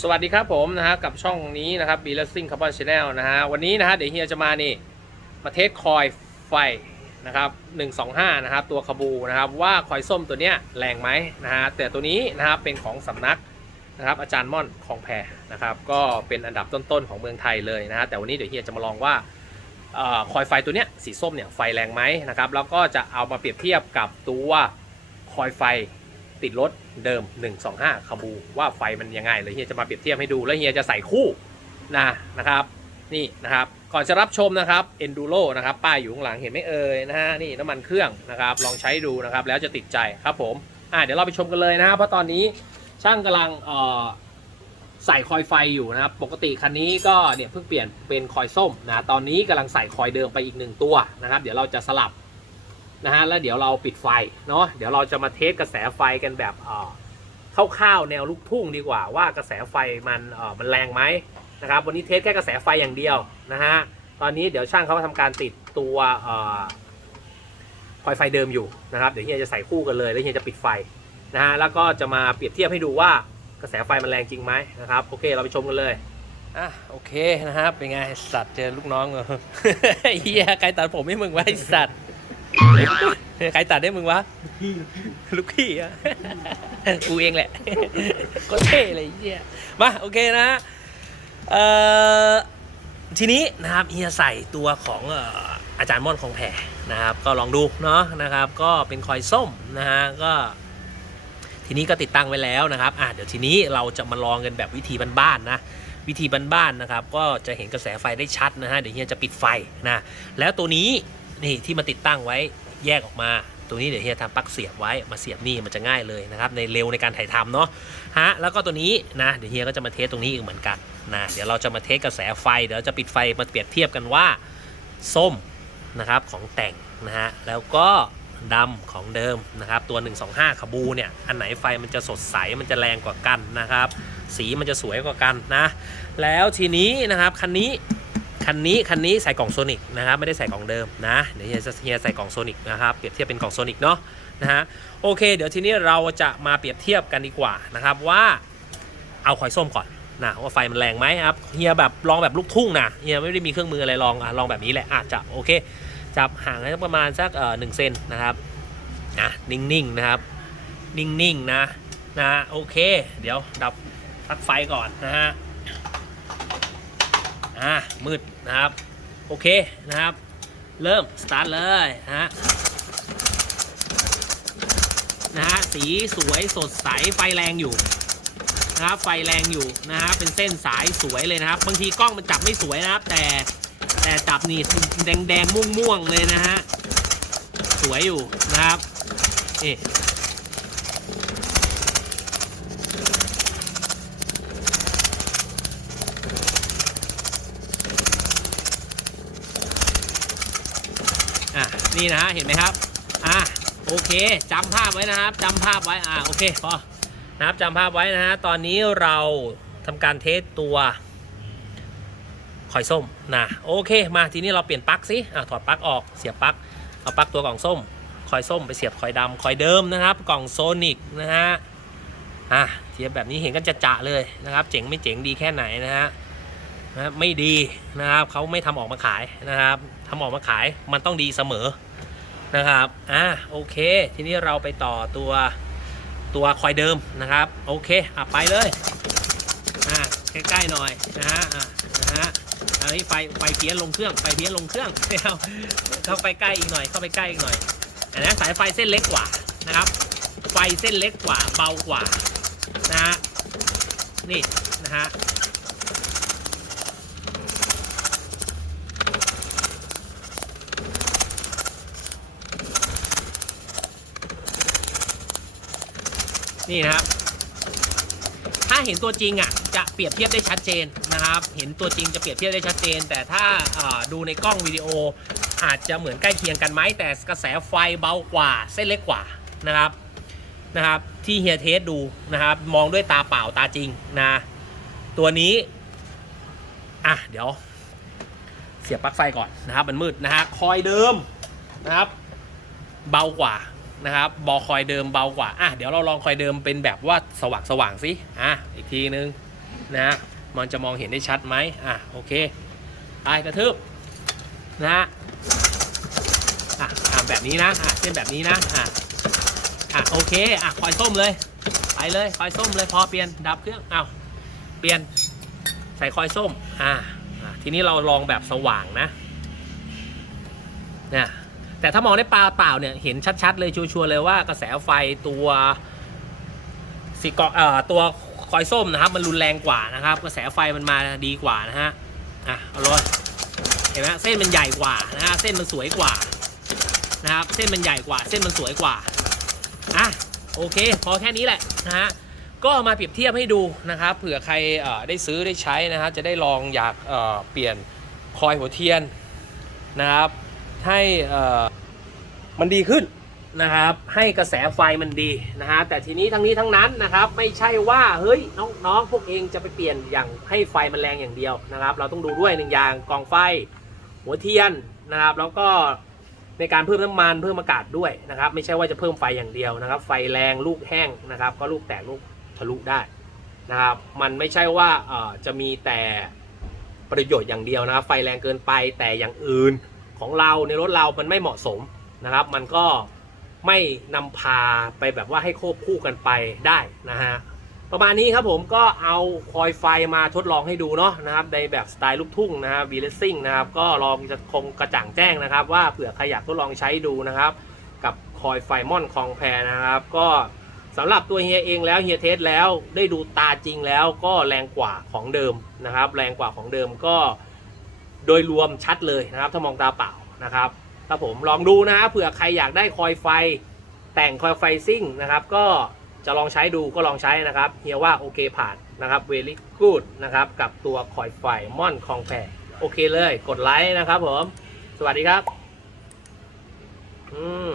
สวัสดีครับผมนะฮะกับช่องนี้นะครับ b ี l ซิ่งคาร์บอนชาแนลนะฮะวันนี้นะฮะเดี๋ยวเฮียจะมานี่มาเทสคอยไฟนะครับ125 นะครับตัวคาบูนะครับว่าคอยส้มตัวเนี้ยแรงไหมนะฮะแต่ตัวนี้นะครับเป็นของสำนักนะครับอาจารย์ม่อนของแพรนะครับก็เป็นอันดับต้นๆของเมืองไทยเลยนะฮะแต่วันนี้เดี๋ยวเฮียจะมาลองว่าอ่อคอยไฟตัวเนี้ยสีส้มเนี่ยไฟแรงไหมนะครับแล้วก็จะเอามาเปรียบเทียบกับตัวคอยไฟ ติดรถเดิม 125คาบูว่าไฟมันยังไงเลยเฮียจะมาเปรียบเทียบให้ดูแล้วเฮียจะใส่คู่นะนะครับนี่นะครับก่อนจะรับชมนะครับ Enduro นะครับป้ายอยู่ข้างหลังเห็นไหมเอ่ยนะฮะนี่น้ำมันเครื่องนะครับลองใช้ดูนะครับแล้วจะติดใจครับผมอ่าเดี๋ยวเราไปชมกันเลยนะฮะเพราะตอนนี้ช่างกำลังเอ่อใส่คอยไฟอยู่นะครับปกติคันนี้ก็เนี่ยเพิ่งเปลี่ยนเป็นคอยส้มนะตอนนี้กำลังใส่คอยเดิมไปอีกหนึ่งตัวนะครับ เดี๋ยวเราจะสลับ นะฮะแล้วเดี๋ยวเราปิดไฟเนาะเดี๋ยวเราจะมาเทสกระแสไฟกันแบบเอ่อคร่าวๆแนวลูกทุ่งดีกว่าว่ากระแสไฟมันเอ่อมันแรงไหมนะครับวันนี้เทสแค่กระแสไฟอย่างเดียวนะฮะตอนนี้เดี๋ยวช่างเขาทำการติดตัวเอ่อคอยไฟเดิมอยู่นะครับเดี๋ยวเฮียจะใส่คู่กันเลยแล้วเฮียจะปิดไฟนะฮะแล้วก็จะมาเปรียบเทียบให้ดูว่ากระแสไฟมันแรงจริงไหมนะครับโอเคเราไปชมกันเลยอะโอเคนะครับเป็นไงสัตว์เจอลูกน้องเหรอเฮียใครตัดผมให้มึงไว้สัตว์ ใครตัดได้มึงวะ ลูกพี่อะกูเองแหละ ก็เท่เลยไอ้เฮียมาโอเคนะ เอ่อ ทีนี้นะครับเฮียใส่ตัวของอาจารย์ม่อนของแผ่นะครับ ก็ลองดูเนาะนะครับ ก็เป็นคอยส้มนะฮะ ก็ทีนี้ก็ติดตั้งไว้แล้วนะครับอะเดี๋ยวทีนี้เราจะมาลองกันแบบวิธีบ้านๆนะ วิธีบ้านๆนะครับ ก็จะเห็นกระแสไฟได้ชัดนะฮะ เดี๋ยวเฮียจะปิดไฟนะ แล้วตัวนี้ นี่ที่มาติดตั้งไว้แยกออกมาตัวนี้เดี๋ยวเฮียทำปลั๊กเสียบไว้มาเสียบนี่มันจะง่ายเลยนะครับในเร็วในการถ่ายทำเนาะฮะแล้วก็ตัวนี้นะเดี๋ยวเฮียก็จะมาเทสตรงนี้อีกเหมือนกันนะเดี๋ยวเราจะมาเทสกระแสไฟเดี๋ยวจะปิดไฟมาเปรียบเทียบกันว่าส้มนะครับของแต่งนะฮะแล้วก็ดำของเดิมนะครับตัว 125คาบูเนี่ยอันไหนไฟมันจะสดใสมันจะแรงกว่ากันนะครับ สีมันจะสวยกว่ากันนะ แล้วทีนี้นะครับคันนี้ คันนี้คันนี้ใส่กล่องโซนิกนะครับไม่ได้ใส่กล่องเดิมนะเดี๋ยวเฮียจะเฮียใส่กล่องโซนิกนะครับเปรียบเทียบเป็นกล่องโซนิกเนาะนะฮะโอเค เดี๋ยวทีนี้เราจะมาเปรียบเทียบกันดีกว่านะครับว่าเอาคอยส้มก่อนนะว่าไฟมันแรงไหมครับเฮียแบบลองแบบลูกทุ่งนะเฮียไม่ได้มีเครื่องมืออะไรลองอะลองแบบนี้แหละอาจจะโอเคจับห่างให้ประมาณสักเอ่อหนึ่งเซนนะครับนะนิ่งๆนะครับ นิ่งๆนะนะโอเค เดี๋ยวดับปลั๊กไฟก่อนนะฮะ อ่ามืดนะครับ โอเคนะครับ เริ่มสตาร์ทเลยนะฮะนะฮะสีสวยสดใสไฟแรงอยู่นะครับไฟแรงอยู่นะฮะเป็นเส้นสายสวยเลยนะครับ บางทีกล้องมันจับไม่สวยนะครับ แต่แต่จับนี่แดงแดงม่วงม่วงเลยนะฮะสวยอยู่นะครับนี่ อะนี่นะฮะเห็นไหมครับอะโอเคจำภาพไว้นะครับจำภาพไว้อะโอเคพอนะครับจำภาพไว้นะฮะตอนนี้เราทำการเทสตัวคอยส้มนะโอเคมาทีนี้เราเปลี่ยนปลั๊กสิอะถอดปลั๊กออกเสียบปลั๊กเอาปลั๊กตัวกล่องส้มคอยส้มไปเสียบคอยดำคอยเดิมนะครับ กล่องโซนิกนะฮะอะเทียบแบบนี้เห็นกันจะจะเลยนะครับ เจ๋งไม่เจ๋งดีแค่ไหนนะฮะ นะไม่ดีนะครับเขาไม่ทำออกมาขายนะครับทำออกมาขายมันต้องดีเสมอนะครับอะโอเค ทีนี้เราไปต่อตัวตัวคอยเดิมนะครับ โอเคอะไปเลยอะใกล้ๆหน่อยนะฮะอะนะฮะอันนี้ไฟไฟเพี้ยนลงเครื่องไฟเพี้ยนลงเครื่องเอาเข้าไปใกล้อีกหน่อยเข้าไปใกล้อีกหน่อยอันนี้สายไฟเส้นเล็กกว่านะครับ ไฟเส้นเล็กกว่าเบากว่านะฮะนี่นะฮะ นี่นะครับ ถ้าเห็นตัวจริงอะจะเปรียบเทียบได้ชัดเจนนะครับ เห็นตัวจริงจะเปรียบเทียบได้ชัดเจน แต่ถ้าดูในกล้องวิดีโอ อาจจะเหมือนใกล้เคียงกันไหมแต่กระแสไฟเบากว่าเส้นเล็กกว่านะครับนะครับ ที่เฮียเทสดูนะครับ มองด้วยตาเปล่าตาจริงนะ ตัวนี้อะเดี๋ยว เสียบปลั๊กไฟก่อนนะครับ มันมืดนะฮะคอยเดิมนะครับ เบากว่า นะครับบอคอยเดิมเบากว่าอะเดี๋ยวเราลองคอยเดิมเป็นแบบว่าสว่างสว่างสิอะอีกทีนึงนะฮะมันจะมองเห็นได้ชัดไหมอะโอเคไปกระทืบนะฮะอะอะแบบนี้นะอะเส้นแบบนี้นะอะอะโอเคอะคอยส้มเลยไปเลยคอยส้มเลยพอเปลี่ยนดับเครื่องอ้าวเปลี่ยนใส่คอยส้มอะอะทีนี้เราลองแบบสว่างนะเนี่ย แต่ถ้ามองได้ปลาเปล่าเนี่ยเห็นชัด ๆ เลยชัวร์ๆเลยว่ากระแสไฟตัวสีกอเอ่อตัวคอยส้มนะครับ มันรุนแรงกว่านะครับ กระแสไฟมันมาดีกว่านะฮะอะเอาเลยเห็นไหมเส้นมันใหญ่กว่านะฮะเส้นมันสวยกว่านะครับ เส้นมันใหญ่กว่า เส้นมันสวยกว่าอะโอเค พอแค่นี้แหละนะฮะก็มาเปรียบเทียบให้ดูนะครับเผื่อใครได้ซื้อได้ใช้นะฮะจะได้ลองอยากเปลี่ยนคอยหัวเทียนนะครับ ให้มันดีขึ้นนะครับ ให้กระแสไฟมันดีนะฮะแต่ทีนี้ทั้งนี้ทั้งนั้นนะครับ ไม่ใช่ว่าเฮ้ยน้องๆพวกเองจะไปเปลี่ยนอย่างให้ไฟมันแรงอย่างเดียวนะครับ เราต้องดูด้วยหนึ่งอย่างกองไฟ หัวเทียนนะครับ แล้วก็ในการเพิ่มน้ำมันเพิ่มอากาศด้วยนะครับ ไม่ใช่ว่าจะเพิ่มไฟอย่างเดียวนะครับ ไฟแรงลูกแห้งนะครับ ก็ลูกแตกลูกทะลุได้นะครับ มันไม่ใช่ว่าจะมีแต่ประโยชน์อย่างเดียวนะครับ ไฟแรงเกินไปแต่อย่างอื่น ของเราในรถเรามันไม่เหมาะสมนะครับ มันก็ไม่นำพาไปแบบว่าให้ควบคู่กันไปได้นะฮะประมาณนี้ครับผมก็เอาคอยไฟมาทดลองให้ดูเนาะนะครับในแบบสไตล์ลูกทุ่งนะครับวีเลสซิ่งนะครับก็ลองจะคงกระจ่างแจ้งนะครับ ว่าเผื่อใครอยากทดลองใช้ดูนะครับ กับคอยไฟมอนคองแพรนะครับ ก็สำหรับตัวเฮียเองแล้วเฮียเทสแล้วได้ดูตาจริงแล้วก็แรงกว่าของเดิมนะครับ แรงกว่าของเดิมก็ โดยรวมชัดเลยนะครับ ถ้ามองตาเปล่านะครับถ้าผมลองดูนะฮะเผื่อใครอยากได้คอยไฟ แต่งคอยไฟซิ่งนะครับ ก็จะลองใช้ดูก็ลองใช้นะครับเฮียว่าโอเคผ่านนะครับเวลิกูดนะครับกับตัวคอยไฟมอนคองแพรโอเคเลยกดไลค์นะครับผม สวัสดีครับ อืม